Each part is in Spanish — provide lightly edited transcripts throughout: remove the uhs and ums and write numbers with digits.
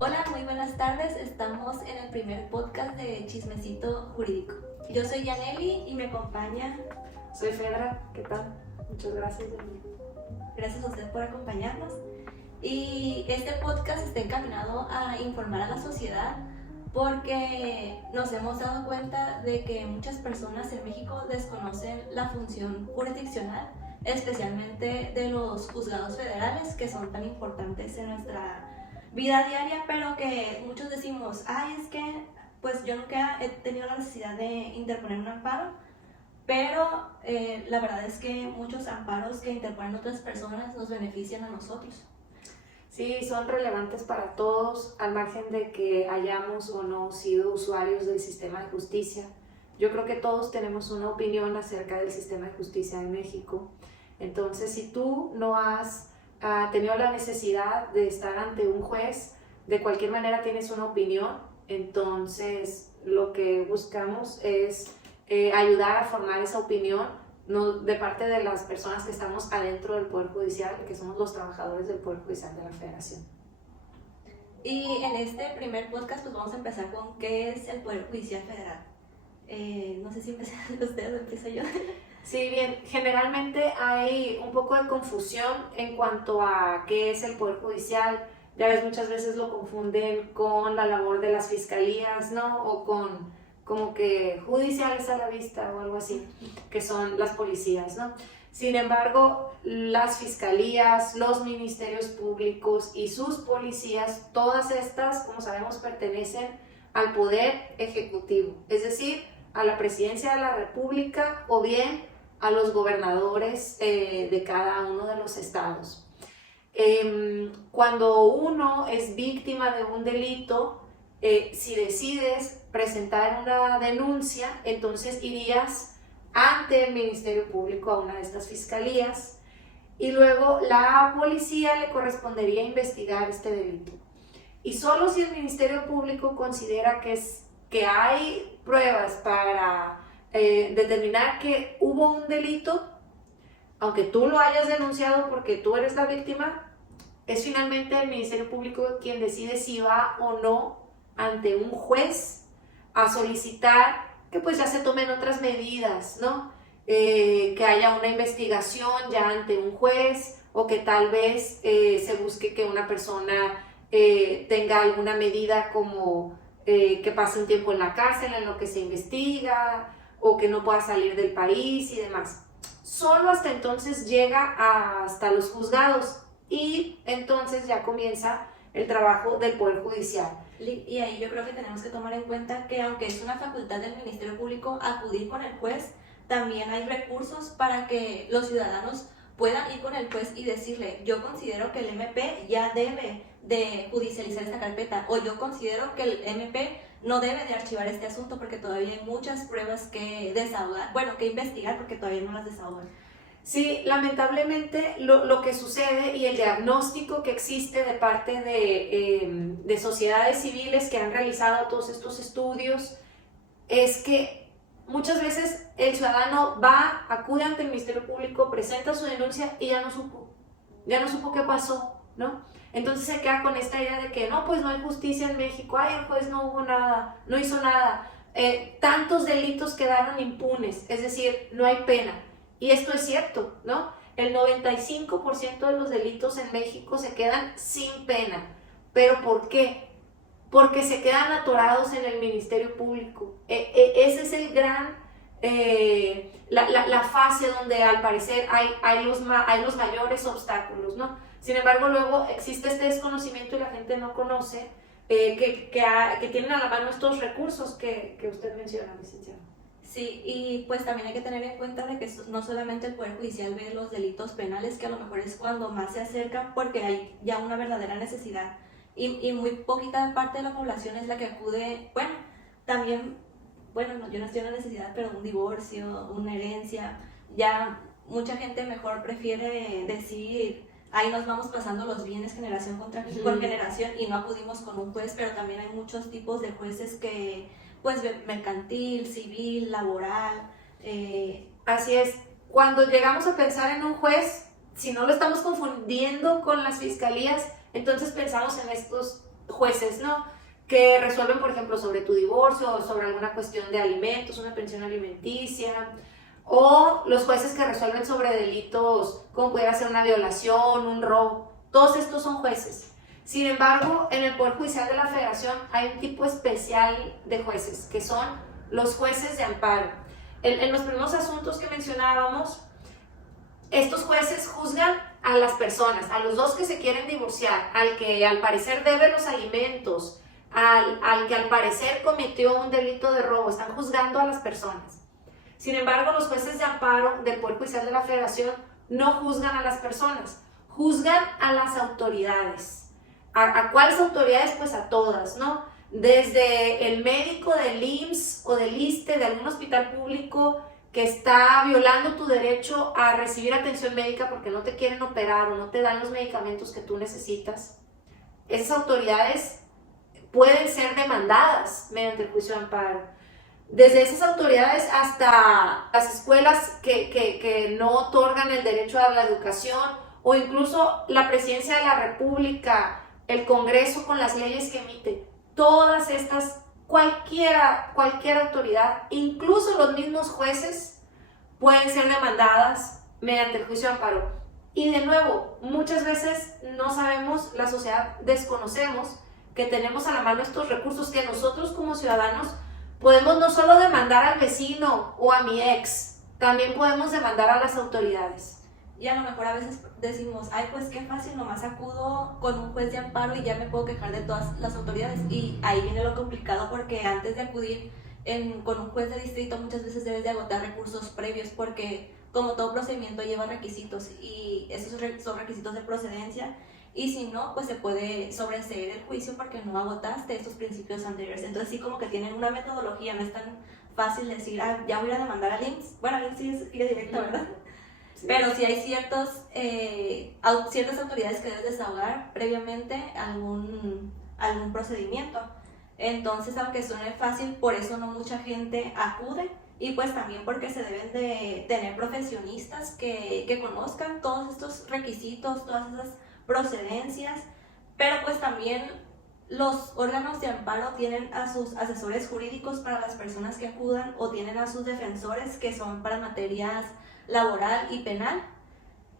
Hola, muy buenas tardes. Estamos en el primer podcast de Chismecito Jurídico. Yo soy Yaneli y me acompaña... Soy Fedra, ¿qué tal? Muchas gracias. Gracias a usted por acompañarnos. Y este podcast está encaminado a informar a la sociedad porque nos hemos dado cuenta de que muchas personas en México desconocen la función jurisdiccional, especialmente de los juzgados federales, que son tan importantes en nuestra vida diaria, pero que muchos decimos, ay, es que pues yo nunca he tenido la necesidad de interponer un amparo, pero la verdad es que muchos amparos que interponen otras personas nos benefician a nosotros. Sí, son relevantes para todos, al margen de que hayamos o no sido usuarios del sistema de justicia. Yo creo que todos tenemos una opinión acerca del sistema de justicia en México. Entonces, si tú no has tenido la necesidad de estar ante un juez, de cualquier manera tienes una opinión, entonces lo que buscamos es ayudar a formar esa opinión, no, de parte de las personas que estamos adentro del Poder Judicial, que somos los trabajadores del Poder Judicial de la Federación. Y en este primer podcast pues vamos a empezar con qué es el Poder Judicial Federal. No sé si empiezan ustedes o empiezo yo. Sí, bien, generalmente hay un poco de confusión en cuanto a qué es el Poder Judicial. Ya ves, muchas veces lo confunden con la labor de las fiscalías, ¿no? O con como que judiciales a la vista o algo así, que son las policías, ¿no? Sin embargo, las fiscalías, los ministerios públicos y sus policías, todas estas, como sabemos, pertenecen al Poder Ejecutivo, es decir, a la Presidencia de la República o bien a los gobernadores de cada uno de los estados. Cuando uno es víctima de un delito, si decides presentar una denuncia, entonces irías ante el Ministerio Público a una de estas fiscalías y luego la policía le correspondería investigar este delito. Y solo si el Ministerio Público considera que hay pruebas para determinar que hubo un delito, aunque tú lo hayas denunciado porque tú eres la víctima, es finalmente el Ministerio Público quien decide si va o no ante un juez a solicitar que pues ya se tomen otras medidas, ¿no? Que haya una investigación ya ante un juez o que tal vez se busque que una persona tenga alguna medida como que pase un tiempo en la cárcel en lo que se investiga o que no pueda salir del país y demás. Solo hasta entonces llega hasta los juzgados y entonces ya comienza el trabajo del Poder Judicial. Y ahí yo creo que tenemos que tomar en cuenta que aunque es una facultad del Ministerio Público acudir con el juez, también hay recursos para que los ciudadanos puedan ir con el juez y decirle, yo considero que el MP ya debe de judicializar esta carpeta, o yo considero que el MP no debe de archivar este asunto porque todavía hay muchas pruebas que desahogar, bueno, que investigar porque todavía no las desahogan. Sí, lamentablemente lo que sucede y el diagnóstico que existe de parte de sociedades civiles que han realizado todos estos estudios es que muchas veces el ciudadano acude ante el Ministerio Público, presenta su denuncia y ya no supo qué pasó, ¿no? Entonces se queda con esta idea de que no, pues no hay justicia en México, ay, el juez no hubo nada, no hizo nada, tantos delitos quedaron impunes, es decir, no hay pena. Y esto es cierto, ¿no? El 95% de los delitos en México se quedan sin pena. ¿Pero por qué? Porque se quedan atorados en el Ministerio Público. Ese es el gran, la fase donde al parecer hay los mayores obstáculos, ¿no? Sin embargo, luego existe este desconocimiento y la gente no conoce que tienen a la mano estos recursos que usted menciona, licenciado. Sí, y pues también hay que tener en cuenta de que no solamente el Poder Judicial ve los delitos penales, que a lo mejor es cuando más se acercan porque hay ya una verdadera necesidad y muy poquita parte de la población es la que acude, bueno, también, bueno, no, yo no estoy en la necesidad, pero un divorcio, una herencia, ya mucha gente mejor prefiere decir, ahí nos vamos pasando los bienes generación por generación y no acudimos con un juez, pero también hay muchos tipos de jueces que pues mercantil, civil, laboral. Así es. Cuando llegamos a pensar en un juez, si no lo estamos confundiendo con las fiscalías, entonces pensamos en estos jueces, ¿no? Que resuelven, por ejemplo, sobre tu divorcio o sobre alguna cuestión de alimentos, una pensión alimenticia, o los jueces que resuelven sobre delitos como pudiera ser una violación, un robo. Todos estos son jueces. Sin embargo, en el Poder Judicial de la Federación hay un tipo especial de jueces, que son los jueces de amparo. En los primeros asuntos que mencionábamos, estos jueces juzgan a las personas, a los dos que se quieren divorciar, al que al parecer debe los alimentos, al que al parecer cometió un delito de robo. Están juzgando a las personas. Sin embargo, los jueces de amparo del Poder Judicial de la Federación no juzgan a las personas, juzgan a las autoridades. ¿A cuáles autoridades? Pues a todas, ¿no? Desde el médico del IMSS o del ISSSTE, de algún hospital público que está violando tu derecho a recibir atención médica porque no te quieren operar o no te dan los medicamentos que tú necesitas. Esas autoridades pueden ser demandadas mediante el juicio de amparo. Desde esas autoridades hasta las escuelas que no otorgan el derecho a la educación, o incluso la Presidencia de la República, el Congreso con las leyes que emite. Todas estas, cualquier autoridad, incluso los mismos jueces, pueden ser demandadas mediante el juicio de amparo. Y de nuevo, muchas veces no sabemos, la sociedad desconocemos que tenemos a la mano estos recursos que nosotros como ciudadanos podemos no solo demandar al vecino o a mi ex, también podemos demandar a las autoridades. Y a lo mejor a veces decimos, ay, pues qué fácil, nomás acudo con un juez de amparo y ya me puedo quejar de todas las autoridades. Y ahí viene lo complicado, porque antes de acudir con un juez de distrito muchas veces debes de agotar recursos previos, porque como todo procedimiento lleva requisitos y esos son requisitos de procedencia. Y si no, pues se puede sobreseer el juicio porque no agotaste estos principios anteriores. Entonces sí, como que tienen una metodología, no es tan fácil decir, ah, ya voy a demandar al IMSS. Bueno, al IMSS sí es vía directa, ¿verdad? Sí. Pero sí hay ciertas autoridades que debes desahogar previamente algún procedimiento. Entonces, aunque suene fácil, por eso no mucha gente acude, y pues también porque se deben de tener profesionistas que conozcan todos estos requisitos, todas esas procedencias, pero pues también los órganos de amparo tienen a sus asesores jurídicos para las personas que acudan, o tienen a sus defensores que son para materias laboral y penal.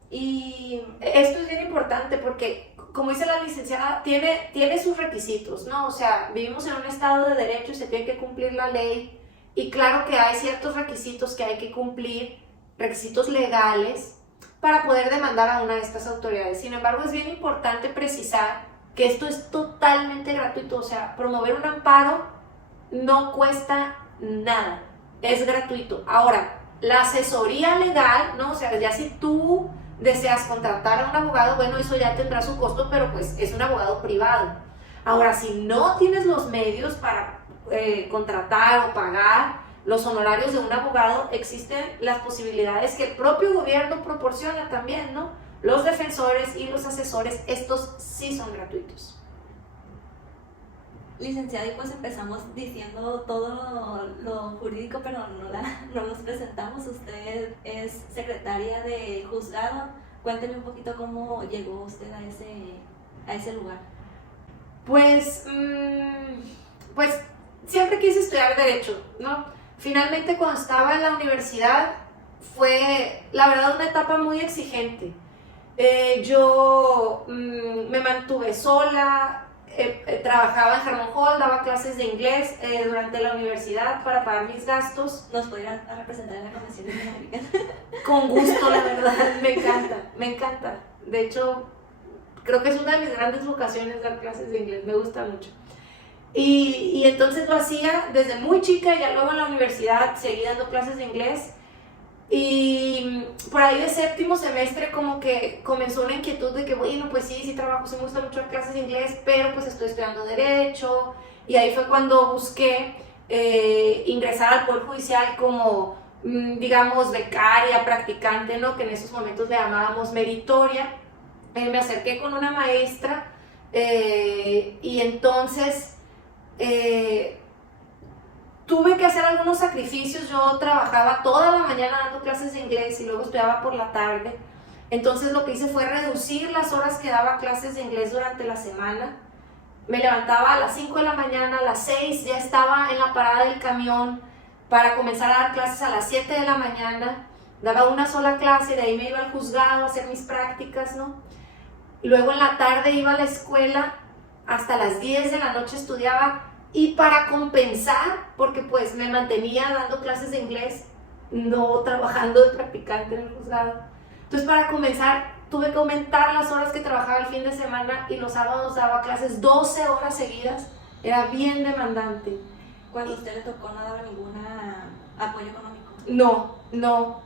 Y esto es bien importante porque, como dice la licenciada, tiene sus requisitos, ¿no? O sea, vivimos en un estado de derecho y se tiene que cumplir la ley, y claro que hay ciertos requisitos que hay que cumplir, requisitos legales, para poder demandar a una de estas autoridades. Sin embargo, es bien importante precisar que esto es totalmente gratuito. O sea, promover un amparo no cuesta nada, es gratuito. Ahora, la asesoría legal, ¿no? O sea, ya si tú deseas contratar a un abogado, bueno, eso ya tendrá su costo, pero pues es un abogado privado. Ahora, si no tienes los medios para contratar o pagar los honorarios de un abogado, existen las posibilidades que el propio gobierno proporciona también, ¿no? Los defensores y los asesores, estos sí son gratuitos. Licenciada, y pues empezamos diciendo todo lo jurídico, pero no nos presentamos. Usted es secretaria de juzgado. Cuénteme un poquito cómo llegó usted a ese lugar. Pues siempre quise estudiar Derecho, ¿no? Finalmente, cuando estaba en la universidad, fue, la verdad, una etapa muy exigente. Yo me mantuve sola, trabajaba en Hermann Hall, daba clases de inglés durante la universidad para pagar mis gastos. ¿Nos podría representar en la Convención Interamericana? Con gusto, la verdad, me encanta. De hecho, creo que es una de mis grandes vocaciones dar clases de inglés, me gusta mucho. Y entonces lo hacía desde muy chica, ya luego en la universidad seguí dando clases de inglés, y por ahí de séptimo semestre como que comenzó una inquietud de que, bueno, pues sí trabajo, sí me gusta mucho dar clases de inglés, pero pues estoy estudiando Derecho, y ahí fue cuando busqué ingresar al Poder Judicial como, digamos, becaria, practicante, ¿no? Que en esos momentos le llamábamos meritoria. Me acerqué con una maestra y entonces tuve que hacer algunos sacrificios. Yo trabajaba toda la mañana dando clases de inglés y luego estudiaba por la tarde, Entonces lo que hice fue reducir las horas que daba clases de inglés durante la semana. Me levantaba a las 5 de la mañana, a las 6 ya estaba en la parada del camión para comenzar a dar clases a las 7 de la mañana. Daba una sola clase, de ahí me iba al juzgado a hacer mis prácticas, ¿no? Luego en la tarde iba a la escuela, hasta las 10 de la noche estudiaba, y para compensar, porque pues me mantenía dando clases de inglés, no trabajando de practicante en el juzgado. Entonces para comenzar tuve que aumentar las horas que trabajaba el fin de semana y los sábados daba clases 12 horas seguidas, era bien demandante. Cuando a usted le tocó no daba ningún apoyo económico. No,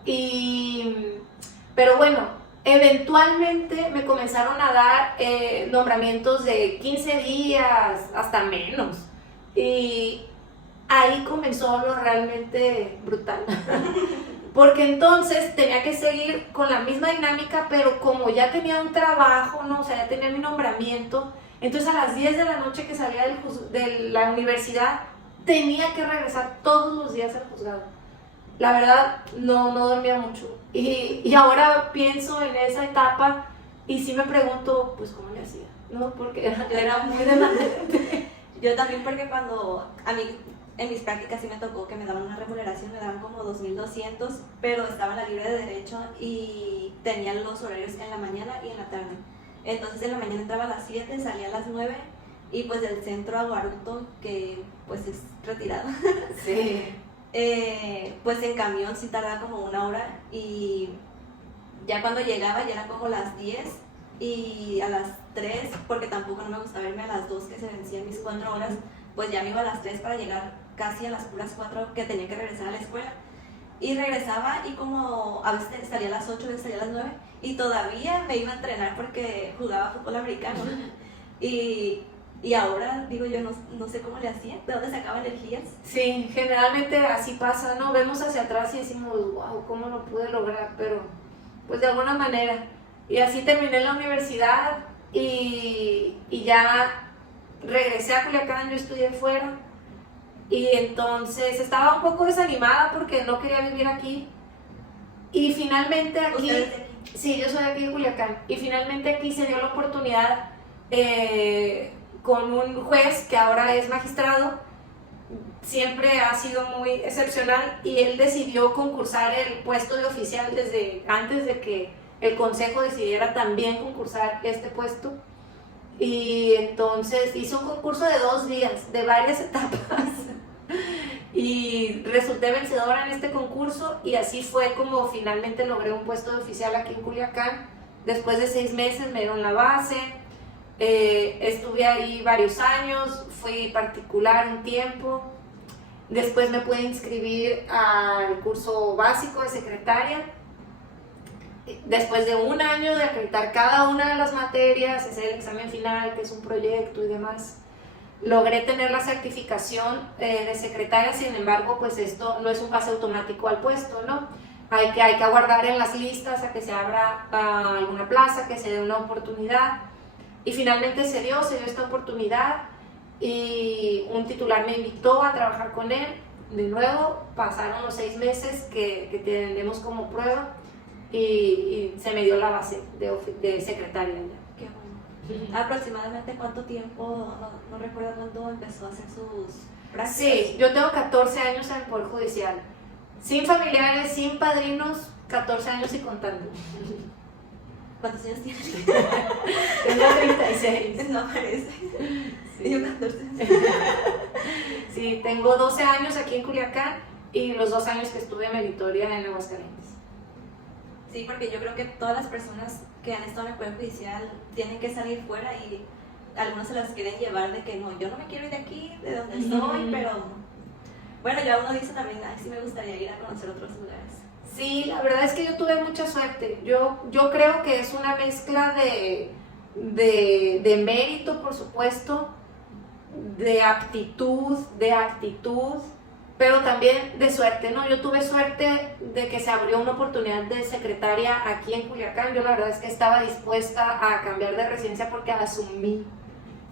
pero bueno, eventualmente me comenzaron a dar nombramientos de 15 días, hasta menos, y ahí comenzó lo realmente brutal, porque entonces tenía que seguir con la misma dinámica, pero como ya tenía un trabajo, ¿no? O sea, ya tenía mi nombramiento, entonces a las 10 de la noche que salía de la universidad, tenía que regresar todos los días al juzgado. La verdad, no dormía mucho. Y ahora pienso en esa etapa y sí me pregunto, pues, ¿cómo le hacía? ¿No? Porque era muy demandante. Yo también, porque cuando a mí en mis prácticas sí me tocó que me daban una remuneración, me daban como 2,200, pero estaba en la libre de derecho y tenían los horarios en la mañana y en la tarde. Entonces en la mañana entraba a las 7, salía a las 9, y pues del centro a Guaruto, que pues es retirado. Sí. Pues en camión sí tardaba como 1 hora, y ya cuando llegaba ya era como las 10, y a las 3, porque tampoco no me gustaba irme a las 2 que se vencían mis 4 horas, pues ya me iba a las 3 para llegar casi a las puras 4 que tenía que regresar a la escuela. Y regresaba y como a veces salía a las 8, a veces salía a las 9, y todavía me iba a entrenar porque jugaba fútbol americano. Y ahora, digo yo, no sé cómo le hacía, de dónde sacaba energías. Sí, generalmente así pasa, ¿no? Vemos hacia atrás y decimos, wow, ¿cómo lo pude lograr? Pero, pues de alguna manera. Y así terminé la universidad y ya regresé a Culiacán, yo estudié fuera. Y entonces estaba un poco desanimada porque no quería vivir aquí. Y finalmente aquí... ¿Usted es de aquí? Sí, yo soy de aquí de Culiacán. Y finalmente aquí se dio la oportunidad... con un juez que ahora es magistrado, siempre ha sido muy excepcional, y él decidió concursar el puesto de oficial desde antes de que el consejo decidiera también concursar este puesto. Y entonces hizo un concurso de 2 días, de varias etapas, y resulté vencedora en este concurso, y así fue como finalmente logré un puesto de oficial aquí en Culiacán. Después de 6 meses me dieron la base. Estuve ahí varios años, fui particular un tiempo, después me pude inscribir al curso básico de secretaria, después de 1 año de acreditar cada una de las materias, hacer el examen final, que es un proyecto y demás, logré tener la certificación de secretaria. Sin embargo, pues esto no es un pase automático al puesto, ¿no? Hay que aguardar en las listas a que se abra alguna plaza, que se dé una oportunidad. Y finalmente se dio esta oportunidad, y un titular me invitó a trabajar con él. De nuevo, pasaron los 6 meses que tenemos como prueba, y se me dio la base de secretaria ya. Qué bueno. ¿Aproximadamente cuánto tiempo, no recuerdo cuándo empezó a hacer sus prácticas? Sí, yo tengo 14 años en el Poder Judicial, sin familiares, sin padrinos, 14 años y contando. ¿Cuántos años tienes? Tengo 36. No parece. Sí. Yo 14. Sí, tengo 12 años aquí en Culiacán, y los 2 años que estuve en meritoria en Aguascalientes. Sí, porque yo creo que todas las personas que han estado en el Poder Judicial tienen que salir fuera, y algunos se las quieren llevar de que no, yo no me quiero ir de aquí, de donde estoy, pero bueno, ya uno dice también, ay, sí me gustaría ir a conocer otros lugares. Sí, la verdad es que yo tuve mucha suerte. Yo creo que es una mezcla de mérito, por supuesto, de aptitud, de actitud, pero también de suerte, ¿no? Yo tuve suerte de que se abrió una oportunidad de secretaria aquí en Culiacán. Yo la verdad es que estaba dispuesta a cambiar de residencia porque asumí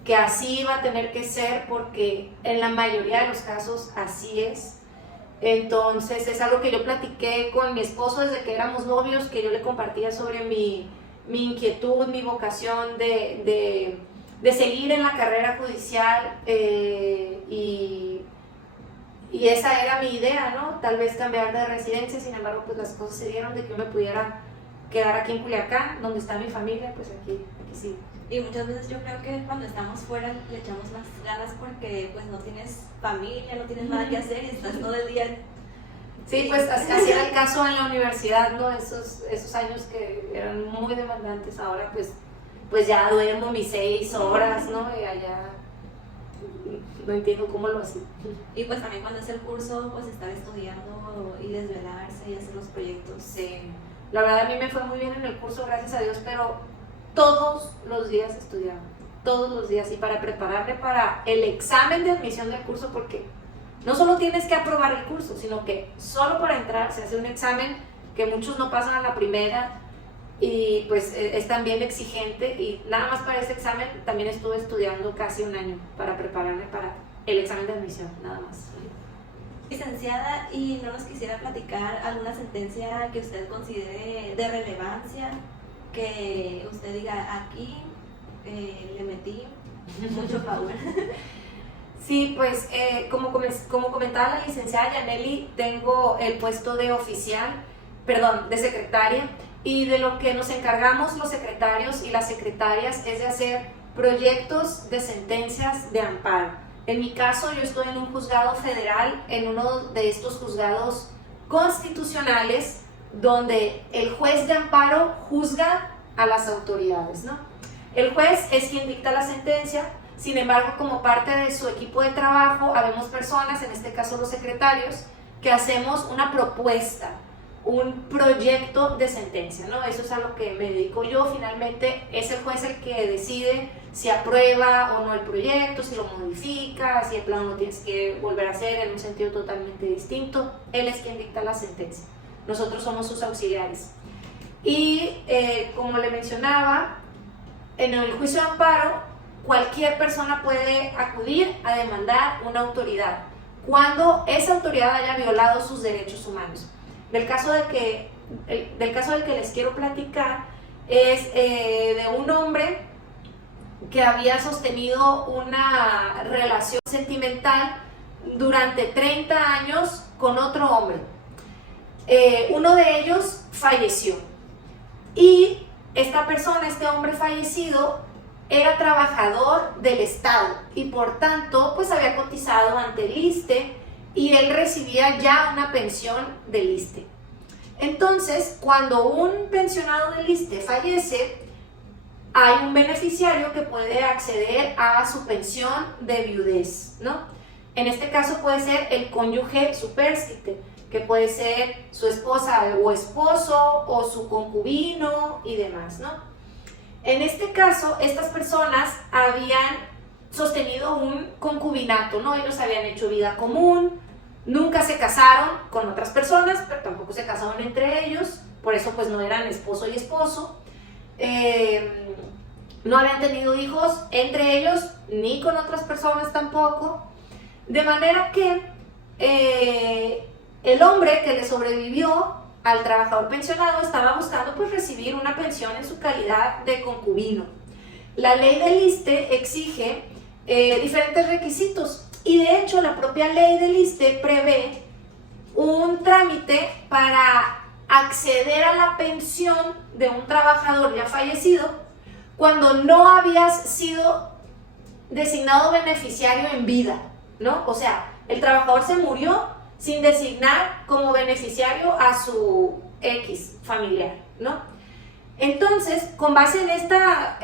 que así iba a tener que ser, porque en la mayoría de los casos así es. Entonces es algo que yo platiqué con mi esposo desde que éramos novios, que yo le compartía sobre mi inquietud, mi vocación de seguir en la carrera judicial, y esa era mi idea, ¿no? Tal vez cambiar de residencia. Sin embargo, pues las cosas se dieron de que yo me pudiera quedar aquí en Culiacán, donde está mi familia, pues aquí sí. Y muchas veces yo creo que cuando estamos fuera le echamos más ganas porque pues no tienes familia, no tienes nada que hacer y estás todo el día. Sí, pues así era el caso en la universidad, ¿no? Esos años que eran muy demandantes. Ahora pues ya duermo mis 6 horas, ¿no? Y allá no entiendo cómo lo hacía. Y pues también cuando es el curso, pues estar estudiando y desvelarse y hacer los proyectos. Sí, la verdad a mí me fue muy bien en el curso, gracias a Dios, pero todos los días estudiaba, todos los días, y para prepararme para el examen de admisión del curso, porque no solo tienes que aprobar el curso, sino que solo para entrar se hace un examen que muchos no pasan a la primera, y pues es también exigente, y nada más para ese examen también estuve estudiando casi un año para prepararme para el examen de admisión, nada más. Licenciada, ¿y no nos quisiera platicar alguna sentencia que usted considere de relevancia, que usted diga aquí le metí mucho power? Sí, pues como comentaba la licenciada Yaneli, tengo el puesto de de secretaria, y de lo que nos encargamos los secretarios y las secretarias es de hacer proyectos de sentencias de amparo. En mi caso, yo estoy en un juzgado federal, en uno de estos juzgados constitucionales, donde el juez de amparo juzga a las autoridades, ¿no? El juez es quien dicta la sentencia. Sin embargo, como parte de su equipo de trabajo, habemos personas, en este caso los secretarios, que hacemos una propuesta, un proyecto de sentencia, ¿no? Eso es a lo que me dedico yo. Finalmente es el juez el que decide si aprueba o no el proyecto, si lo modifica, si el plano lo tienes que volver a hacer en un sentido totalmente distinto. Él es quien dicta la sentencia. Nosotros somos sus auxiliares. Y como le mencionaba, en el juicio de amparo, cualquier persona puede acudir a demandar una autoridad cuando esa autoridad haya violado sus derechos humanos. Del caso del que les quiero platicar es de un hombre que había sostenido una relación sentimental durante 30 años con otro hombre. Uno de ellos falleció, y esta persona, este hombre fallecido, era trabajador del Estado y por tanto pues había cotizado ante el ISSSTE, y él recibía ya una pensión del ISSSTE. Entonces, cuando un pensionado del ISSSTE fallece, hay un beneficiario que puede acceder a su pensión de viudez, ¿no? En este caso puede ser el cónyuge supérstite, que puede ser su esposa o esposo, o su concubino y demás, ¿no? En este caso, estas personas habían sostenido un concubinato, ¿no? Ellos habían hecho vida común, nunca se casaron con otras personas, pero tampoco se casaron entre ellos, por eso pues no eran esposo y esposo. No habían tenido hijos entre ellos, ni con otras personas tampoco, de manera que el hombre que le sobrevivió al trabajador pensionado estaba buscando pues recibir una pensión en su calidad de concubino. La ley del ISSSTE exige diferentes requisitos, y de hecho la propia ley del ISSSTE prevé un trámite para acceder a la pensión de un trabajador ya fallecido cuando no habías sido designado beneficiario en vida, ¿no? O sea, el trabajador se murió sin designar como beneficiario a su X familiar, ¿no? Entonces, con base en esta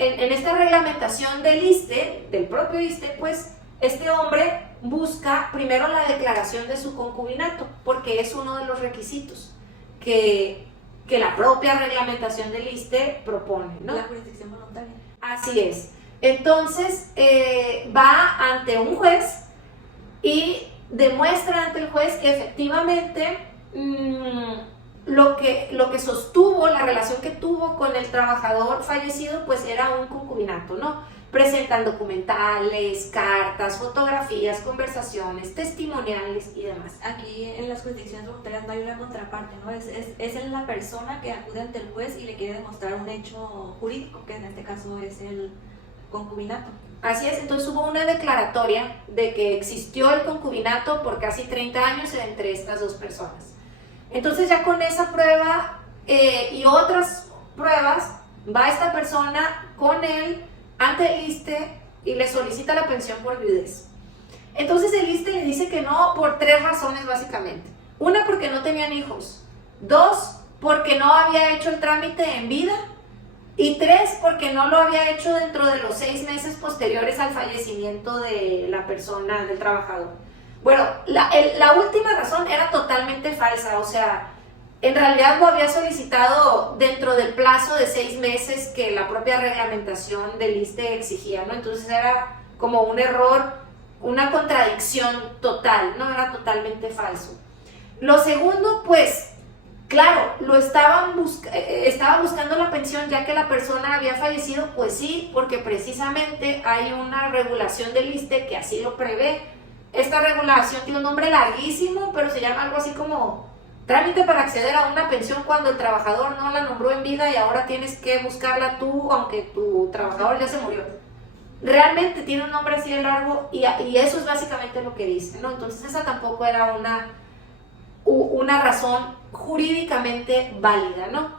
reglamentación del ISSSTE, del propio ISSSTE, pues este hombre busca primero la declaración de su concubinato, porque es uno de los requisitos que la propia reglamentación del ISSSTE propone, ¿no? La jurisdicción voluntaria. Así es. Entonces, va ante un juez y demuestra ante el juez que efectivamente lo que sostuvo, la relación que tuvo con el trabajador fallecido, pues era un concubinato, ¿no? presentan documentales, cartas, fotografías, conversaciones, testimoniales y demás. Aquí en las jurisdicciones voluntarias no hay una contraparte, ¿no? Es la persona que acude ante el juez y le quiere demostrar un hecho jurídico, que en este caso es el concubinato. Así es, entonces hubo una declaratoria de que existió el concubinato por casi 30 años entre estas dos personas. Entonces ya con esa prueba y otras pruebas, va esta persona con él ante el ISSSTE y le solicita la pensión por viudez. Entonces el ISSSTE le dice que no por 3 razones básicamente. Una, porque no tenían hijos. 2, porque no había hecho el trámite en vida. Y 3, porque no lo había hecho dentro de los 6 meses posteriores al fallecimiento de la persona, del trabajador. Bueno, la última razón era totalmente falsa, o sea, en realidad lo había solicitado dentro del plazo de 6 meses que la propia reglamentación del ISSSTE exigía, ¿no? Entonces era como un error, una contradicción total, ¿no? Era totalmente falso. Lo segundo, pues, claro, estaba buscando la pensión ya que la persona había fallecido, pues sí, porque precisamente hay una regulación del ISSSTE que así lo prevé. Esta regulación tiene un nombre larguísimo, pero se llama algo así como trámite para acceder a una pensión cuando el trabajador no la nombró en vida y ahora tienes que buscarla tú, aunque tu trabajador ya se murió. Realmente tiene un nombre así de largo y eso es básicamente lo que dice, ¿no? Entonces esa tampoco era una razón jurídicamente válida, ¿no?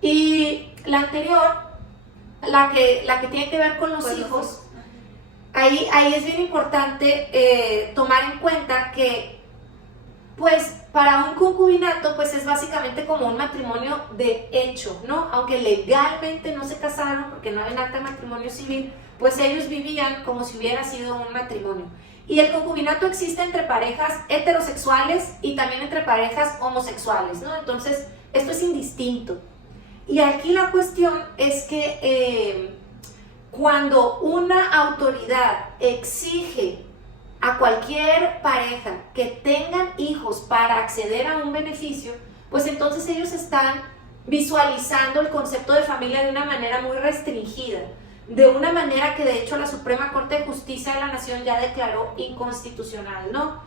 Y la anterior, la que tiene que ver con los hijos, ahí es bien importante tomar en cuenta que, pues, para un concubinato, pues es básicamente como un matrimonio de hecho, ¿no? Aunque legalmente no se casaron porque no hay un acta de matrimonio civil, pues ellos vivían como si hubiera sido un matrimonio. Y el concubinato existe entre parejas heterosexuales y también entre parejas homosexuales, ¿no? Entonces, esto es indistinto. Y aquí la cuestión es que cuando una autoridad exige a cualquier pareja que tengan hijos para acceder a un beneficio, pues entonces ellos están visualizando el concepto de familia de una manera muy restringida, de una manera que de hecho la Suprema Corte de Justicia de la Nación ya declaró inconstitucional, ¿no?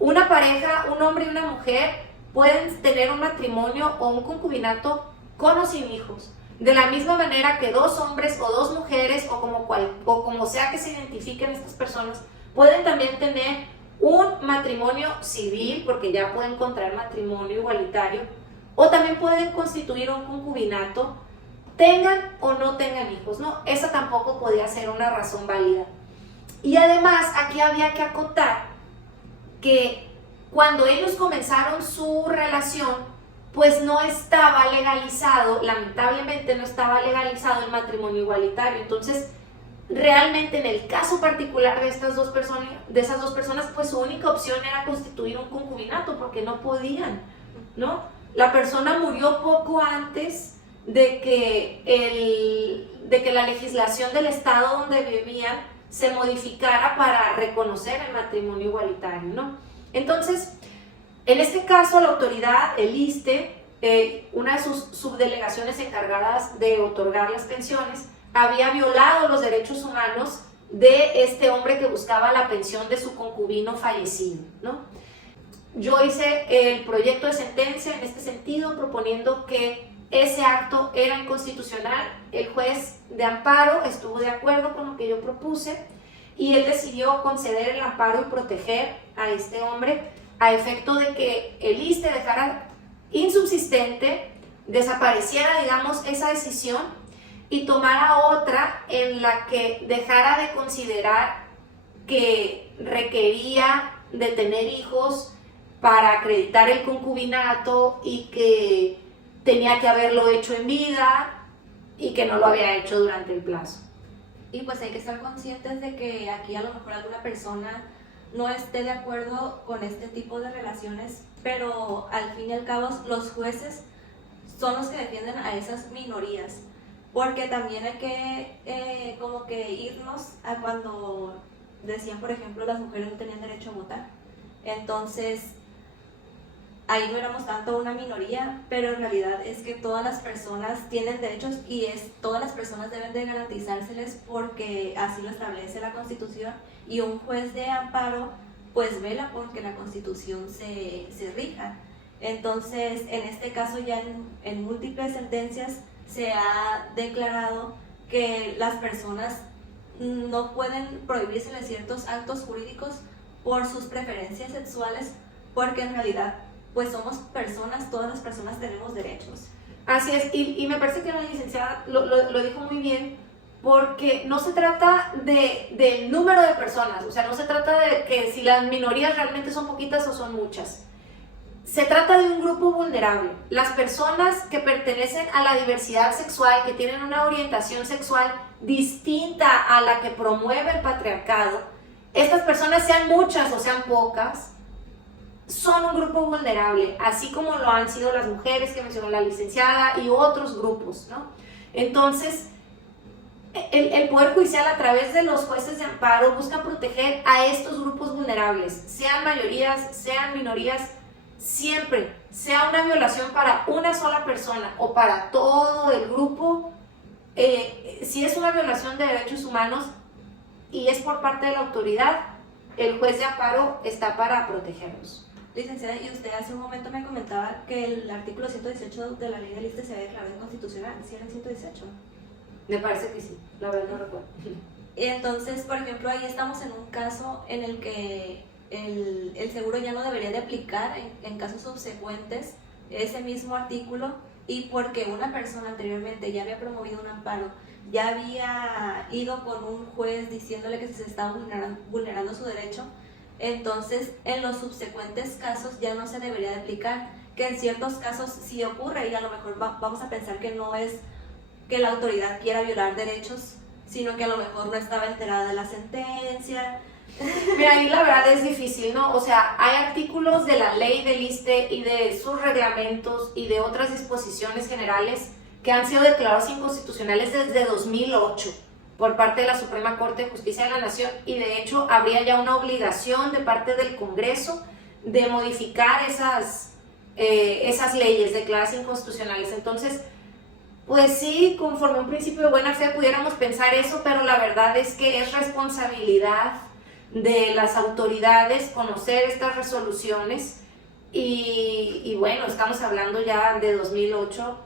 Una pareja, un hombre y una mujer pueden tener un matrimonio o un concubinato con o sin hijos, de la misma manera que 2 hombres o 2 mujeres o como sea que se identifiquen estas personas, pueden también tener un matrimonio civil, porque ya pueden contraer matrimonio igualitario, o también pueden constituir un concubinato, tengan o no tengan hijos, ¿no? Esa tampoco podía ser una razón válida. Y además, aquí había que acotar que cuando ellos comenzaron su relación, pues no estaba legalizado, lamentablemente no estaba legalizado el matrimonio igualitario. Entonces, realmente en el caso particular de esas dos personas, pues su única opción era constituir un concubinato porque no podían, ¿no? La persona murió poco antes de que la legislación del estado donde vivían se modificara para reconocer el matrimonio igualitario, ¿no? Entonces, en este caso, la autoridad, el ISSSTE, una de sus subdelegaciones encargadas de otorgar las pensiones, había violado los derechos humanos de este hombre que buscaba la pensión de su concubino fallecido, ¿no? Yo hice el proyecto de sentencia en este sentido, proponiendo que ese acto era inconstitucional. El juez de amparo estuvo de acuerdo con lo que yo propuse y él decidió conceder el amparo y proteger a este hombre a efecto de que el ISSSTE dejara insubsistente, desapareciera, digamos, esa decisión y tomara otra en la que dejara de considerar que requería de tener hijos para acreditar el concubinato y que tenía que haberlo hecho en vida y que no lo había hecho durante el plazo. Y pues hay que estar conscientes de que aquí a lo mejor alguna persona no esté de acuerdo con este tipo de relaciones, pero al fin y al cabo los jueces son los que defienden a esas minorías, porque también hay que como que irnos a cuando decían, por ejemplo, las mujeres no tenían derecho a votar. Entonces, ahí no éramos tanto una minoría, pero en realidad es que todas las personas tienen derechos y todas las personas deben de garantizárseles porque así lo establece la Constitución, y un juez de amparo pues vela porque la Constitución se rija. Entonces, en este caso ya en múltiples sentencias se ha declarado que las personas no pueden prohibírseles ciertos actos jurídicos por sus preferencias sexuales, porque en realidad pues somos personas, todas las personas tenemos derechos. Así es, y me parece que la licenciada lo dijo muy bien, porque no se trata del número de personas, o sea, no se trata de que si las minorías realmente son poquitas o son muchas. Se trata de un grupo vulnerable. Las personas que pertenecen a la diversidad sexual, que tienen una orientación sexual distinta a la que promueve el patriarcado, estas personas, sean muchas o sean pocas, son un grupo vulnerable, así como lo han sido las mujeres que mencionó la licenciada y otros grupos, ¿no? Entonces, el Poder Judicial, a través de los jueces de amparo, busca proteger a estos grupos vulnerables, sean mayorías, sean minorías, siempre, sea una violación para una sola persona o para todo el grupo, si es una violación de derechos humanos y es por parte de la autoridad, el juez de amparo está para protegerlos. Licenciada, y usted hace un momento me comentaba que el artículo 118 de la ley del ISSSTE se había declarado inconstitucional. ¿Sí era el 118? Me parece que sí, la verdad no recuerdo. Y entonces, por ejemplo, ahí estamos en un caso en el que el seguro ya no debería de aplicar en casos subsecuentes ese mismo artículo, y porque una persona anteriormente ya había promovido un amparo, ya había ido con un juez diciéndole que se estaba vulnerando su derecho, entonces en los subsecuentes casos ya no se debería de aplicar, que en ciertos casos sí ocurre, y a lo mejor vamos a pensar que no es que la autoridad quiera violar derechos, sino que a lo mejor no estaba enterada de la sentencia. Mira, ahí la verdad es difícil, ¿no? O sea, hay artículos de la ley del ISSSTE y de sus reglamentos y de otras disposiciones generales que han sido declarados inconstitucionales desde 2008 por parte de la Suprema Corte de Justicia de la Nación, y de hecho habría ya una obligación de parte del Congreso de modificar esas leyes declaradas inconstitucionales. Entonces, pues sí, conforme a un principio de buena fe pudiéramos pensar eso, pero la verdad es que es responsabilidad de las autoridades conocer estas resoluciones, y bueno, estamos hablando ya de 2008.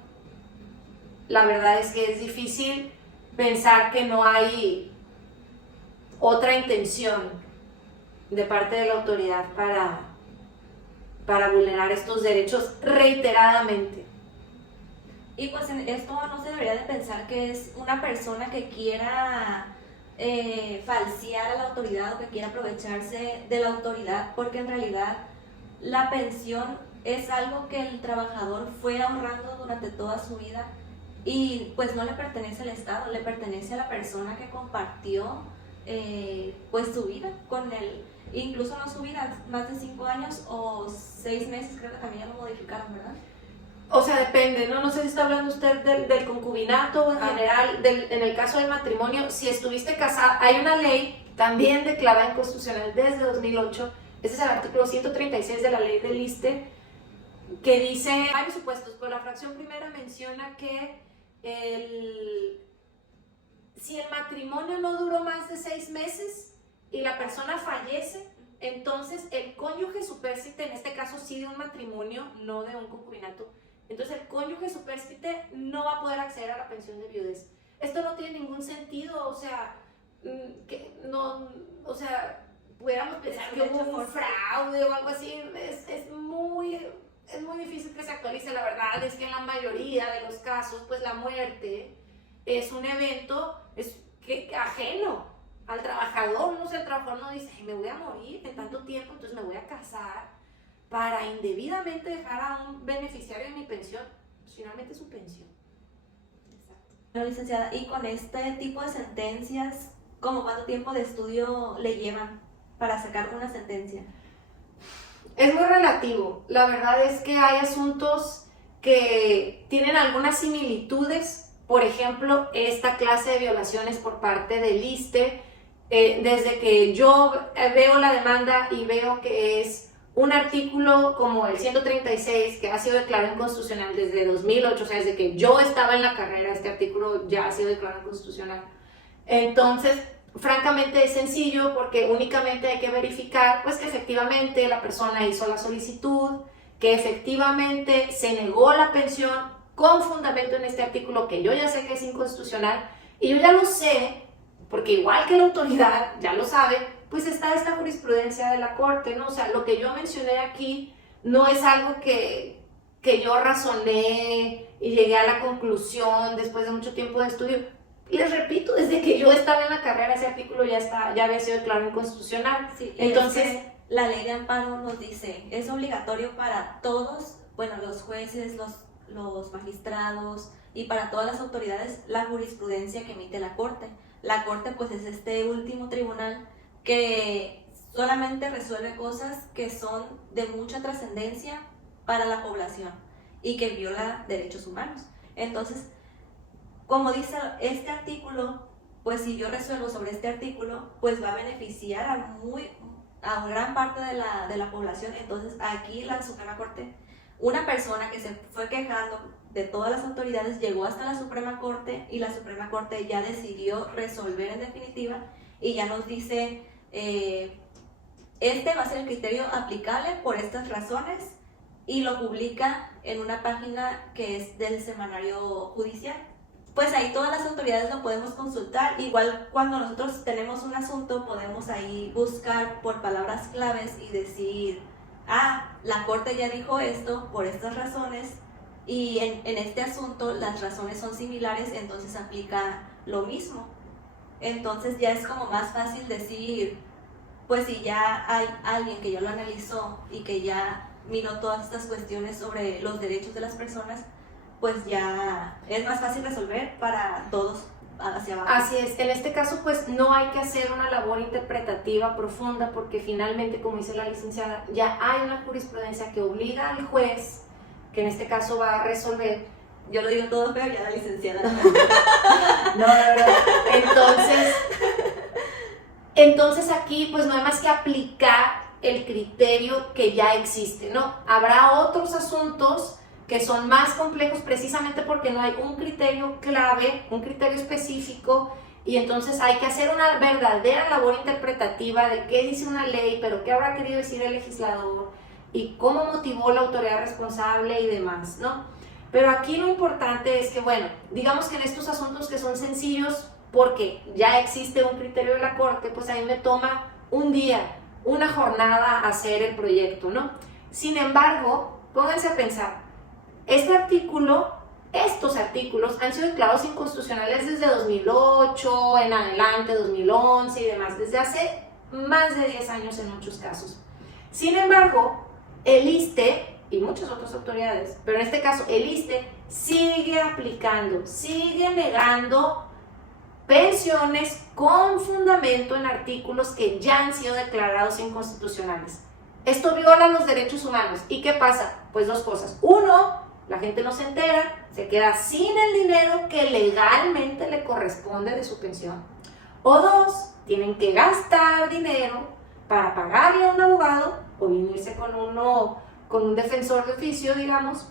La verdad es que es difícil pensar que no hay otra intención de parte de la autoridad para vulnerar estos derechos reiteradamente. Y pues en esto no se debería de pensar que es una persona que quiera falsear a la autoridad o que quiera aprovecharse de la autoridad, porque en realidad la pensión es algo que el trabajador fue ahorrando durante toda su vida, y pues no le pertenece al Estado, le pertenece a la persona que compartió pues su vida con él, incluso no su vida, más de 5 años o 6 meses, creo que también ya lo modificaron, ¿verdad? O sea, depende, ¿no? No sé si está hablando usted del concubinato o en general, en el caso del matrimonio. Si estuviste casada, hay una ley también declarada inconstitucional desde 2008, ese es el artículo 136 de la ley del ISSSTE, que dice varios supuestos, pero la fracción primera menciona que si el matrimonio no duró más de 6 meses y la persona fallece, entonces el cónyuge supérstite, en este caso sí de un matrimonio, no de un concubinato, entonces el cónyuge supérstite no va a poder acceder a la pensión de viudez. Esto no tiene ningún sentido, o sea, pudiéramos pensar que hubo un fraude o algo así. Es muy difícil que se actualice. La verdad es que en la mayoría de los casos, pues la muerte es un evento ajeno al trabajador. No sé, el trabajador no dice, me voy a morir en tanto tiempo, entonces me voy a casar para indebidamente dejar a un beneficiario de mi pensión. Pues finalmente es su pensión. Exacto. Bueno, licenciada, y con este tipo de sentencias, ¿cómo cuánto tiempo de estudio le llevan para sacar una sentencia? Es muy relativo. La verdad es que hay asuntos que tienen algunas similitudes. Por ejemplo, esta clase de violaciones por parte del ISSSTE, desde que yo veo la demanda y veo que es un artículo como el 136, que ha sido declarado inconstitucional desde 2008, o sea, desde que yo estaba en la carrera, este artículo ya ha sido declarado inconstitucional. Entonces, francamente es sencillo porque únicamente hay que verificar pues que efectivamente la persona hizo la solicitud, que efectivamente se negó la pensión con fundamento en este artículo que yo ya sé que es inconstitucional, y yo ya lo sé porque igual que la autoridad ya lo sabe, pues está esta jurisprudencia de la Corte, ¿no? O sea, lo que yo mencioné aquí no es algo que yo razoné y llegué a la conclusión después de mucho tiempo de estudio. Les repito, desde que yo estaba en la carrera ese artículo ya había sido declarado inconstitucional. Sí, entonces, es que la ley de amparo nos dice, es obligatorio para todos, bueno, los jueces, los magistrados y para todas las autoridades la jurisprudencia que emite la Corte. La Corte pues es este último tribunal que solamente resuelve cosas que son de mucha trascendencia para la población y que viola derechos humanos. Entonces, como dice este artículo, pues si yo resuelvo sobre este artículo, pues va a beneficiar a gran parte de la población. Entonces aquí la Suprema Corte, una persona que se fue quejando de todas las autoridades, llegó hasta la Suprema Corte y la Suprema Corte ya decidió resolver en definitiva y ya nos dice, este va a ser el criterio aplicable por estas razones, y lo publica en una página que es del Semanario Judicial. Pues ahí todas las autoridades lo podemos consultar. Igual cuando nosotros tenemos un asunto podemos ahí buscar por palabras claves y decir, la Corte ya dijo esto por estas razones y en este asunto las razones son similares, entonces aplica lo mismo. Entonces ya es como más fácil decir, pues si ya hay alguien que ya lo analizó y que ya miró todas estas cuestiones sobre los derechos de las personas, pues ya es más fácil resolver para todos hacia abajo. Así es, en este caso pues no hay que hacer una labor interpretativa profunda porque finalmente, como dice la licenciada, ya hay una jurisprudencia que obliga al juez, que en este caso va a resolver. Yo lo digo todo feo, ya la licenciada. No, la verdad. Entonces aquí pues no hay más que aplicar el criterio que ya existe, ¿no? Habrá otros asuntos que son más complejos precisamente porque no hay un criterio clave, un criterio específico, y entonces hay que hacer una verdadera labor interpretativa de qué dice una ley, pero qué habrá querido decir el legislador y cómo motivó la autoridad responsable y demás, ¿no? Pero aquí lo importante es que, bueno, digamos que en estos asuntos que son sencillos porque ya existe un criterio de la Corte, pues a mí me toma un día, una jornada hacer el proyecto, ¿no? Sin embargo, pónganse a pensar, estos artículos han sido declarados inconstitucionales desde 2008 en adelante, 2011 y demás, desde hace más de 10 años en muchos casos. Sin embargo, el ISSSTE y muchas otras autoridades, pero en este caso el ISSSTE sigue aplicando, sigue negando pensiones con fundamento en artículos que ya han sido declarados inconstitucionales. Esto viola los derechos humanos. ¿Y qué pasa? Pues dos cosas. Uno, la gente no se entera, se queda sin el dinero que legalmente le corresponde de su pensión. O dos, tienen que gastar dinero para pagarle a un abogado o venirse con un defensor de oficio, digamos,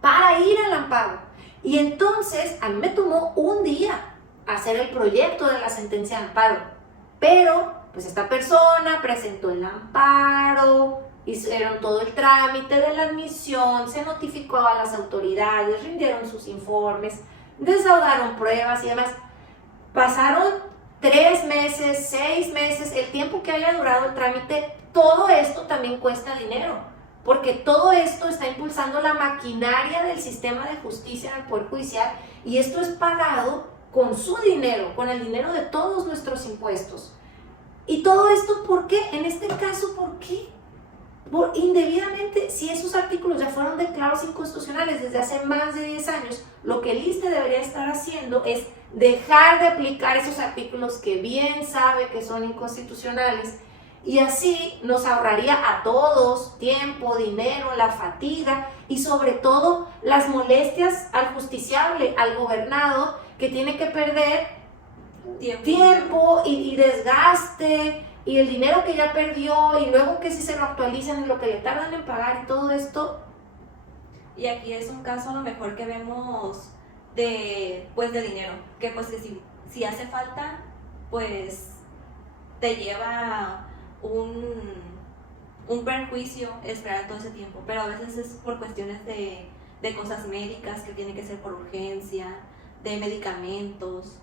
para ir al amparo. Y entonces a mí me tomó un día hacer el proyecto de la sentencia de amparo, pero pues esta persona presentó el amparo, hicieron todo el trámite de la admisión, se notificó a las autoridades, rindieron sus informes, desaudaron pruebas y demás. Pasaron 3 meses, 6 meses, el tiempo que haya durado el trámite. Todo esto también cuesta dinero, porque todo esto está impulsando la maquinaria del sistema de justicia en el Poder Judicial, y esto es pagado con su dinero, con el dinero de todos nuestros impuestos. Y todo esto, ¿por qué? En este caso, ¿por qué? Por indebidamente, si esos artículos ya fueron declarados inconstitucionales desde hace más de 10 años, lo que el ISSSTE debería estar haciendo es dejar de aplicar esos artículos que bien sabe que son inconstitucionales, y así nos ahorraría a todos tiempo, dinero, la fatiga y sobre todo las molestias al justiciable, al gobernado, que tiene que perder tiempo y desgaste y el dinero que ya perdió, y luego que si se lo actualizan y lo que le tardan en pagar y todo esto. Y aquí es un caso a lo mejor que vemos de dinero, que pues que si hace falta, pues te lleva un perjuicio esperar todo ese tiempo, pero a veces es por cuestiones de cosas médicas que tienen que ser por urgencia, de medicamentos,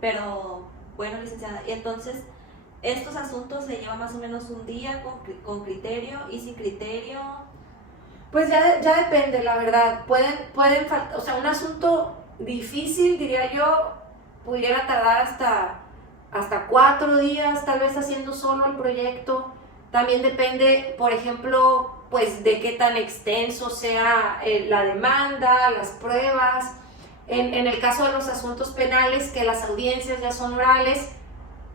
pero bueno, licenciada, y entonces estos asuntos se llevan más o menos un día con criterio y sin criterio. Pues ya depende, la verdad. Pueden faltar, o sea, un asunto difícil, diría yo, pudiera tardar hasta 4 días, tal vez haciendo solo el proyecto. También depende, por ejemplo, pues de qué tan extenso sea la demanda, las pruebas. En el caso de los asuntos penales, que las audiencias ya son orales,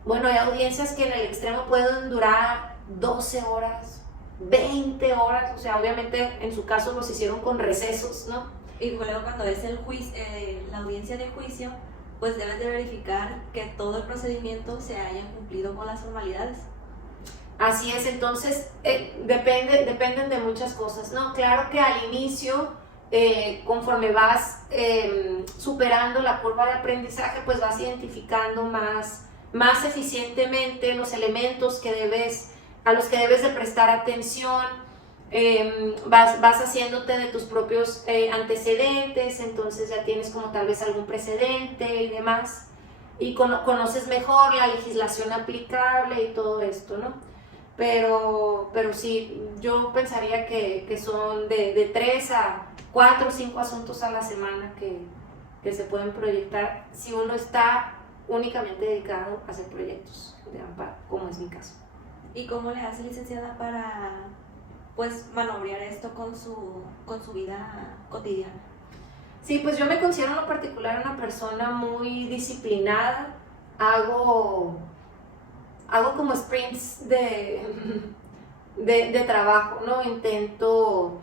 bueno, hay audiencias que en el extremo pueden durar 12 horas, 20 horas, o sea, obviamente en su caso los hicieron con recesos, ¿no? Y luego cuando es el la audiencia de juicio, pues debes de verificar que todo el procedimiento se haya cumplido con las formalidades. Así es, entonces dependen de muchas cosas, ¿no? Claro que al inicio, conforme vas superando la curva de aprendizaje, pues vas identificando más eficientemente los elementos a los que debes de prestar atención, vas haciéndote de tus propios antecedentes, entonces ya tienes como tal vez algún precedente y demás, y conoces mejor la legislación aplicable y todo esto, ¿no? Pero sí, yo pensaría que son de 3 a 4 o 5 asuntos a la semana que se pueden proyectar si uno está únicamente dedicado a hacer proyectos de amparo, como es mi caso. ¿Y cómo le hace, licenciada, para pues manobrear esto con su vida cotidiana? Sí, pues yo me considero en lo particular una persona muy disciplinada. Hago como sprints de trabajo, ¿no? Intento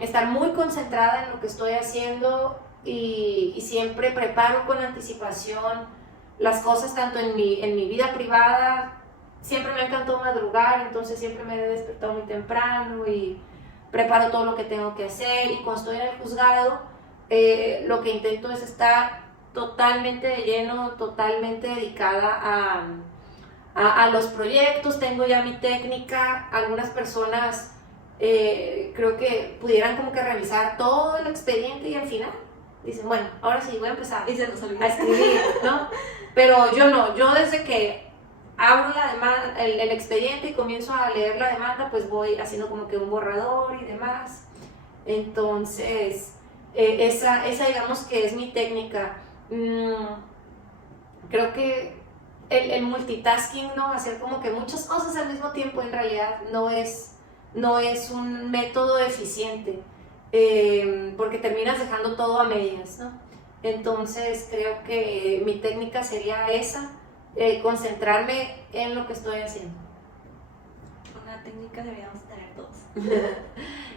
estar muy concentrada en lo que estoy haciendo y siempre preparo con anticipación las cosas, tanto en mi vida privada. Siempre me encantó madrugar, entonces siempre me he despertado muy temprano y preparo todo lo que tengo que hacer, y cuando estoy en el juzgado lo que intento es estar totalmente de lleno, totalmente dedicada a los proyectos. Tengo ya mi técnica. Algunas personas creo que pudieran como que revisar todo el expediente y al final dicen, bueno, ahora sí voy a empezar Y se nos olvida a escribir, ¿no? Pero yo no, yo desde que abro la demanda, el expediente, y comienzo a leer la demanda, pues voy haciendo como que un borrador y demás. Entonces esa digamos que es mi técnica. Creo que el multitasking, ¿no? Hacer como que muchas cosas al mismo tiempo, en realidad no es un método eficiente, porque terminas dejando todo a medias, ¿no? Entonces creo que mi técnica sería esa, concentrarme en lo que estoy haciendo. Una técnica deberíamos tener todos.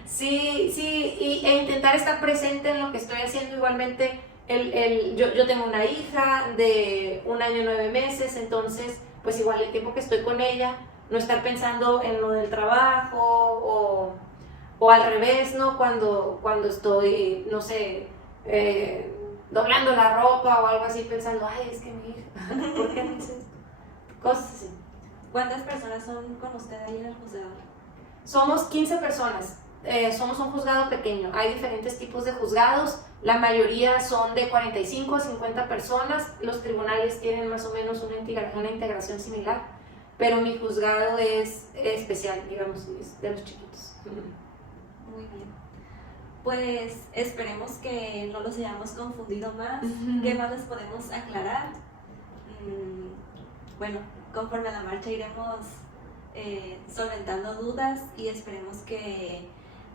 Sí, e intentar estar presente en lo que estoy haciendo. Igualmente, yo tengo una hija de 1 año y 9 meses, entonces pues igual el tiempo que estoy con ella, no estar pensando en lo del trabajo o al revés, ¿no? Cuando estoy, no sé, doblando la ropa o algo así, pensando, ay, es que mi hija, ¿por qué me hice esto? Cosas así. ¿Cuántas personas son con usted ahí en el juzgado? Somos 15 personas. Somos un juzgado pequeño. Hay diferentes tipos de juzgados. La mayoría son de 45 a 50 personas. Los tribunales tienen más o menos una integración similar, pero mi juzgado es especial, digamos, es de los chiquitos. Muy bien. Pues esperemos que no los hayamos confundido más. ¿Qué más les podemos aclarar? Bueno, conforme a la marcha iremos solventando dudas, y esperemos que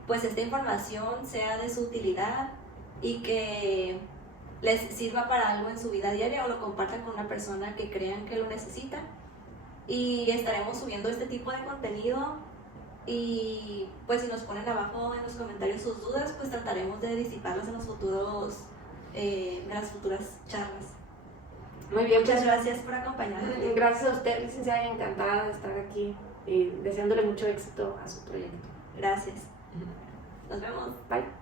pues esta información sea de su utilidad y que les sirva para algo en su vida diaria, o lo compartan con una persona que crean que lo necesita. Y estaremos subiendo este tipo de contenido, y pues si nos ponen abajo en los comentarios sus dudas, pues trataremos de disiparlas en las futuras charlas. Muy bien, Muchas pues, gracias por acompañarnos. gracias a usted, licenciada, y encantada de estar aquí y deseándole mucho éxito a su proyecto. Gracias. Nos vemos. Bye.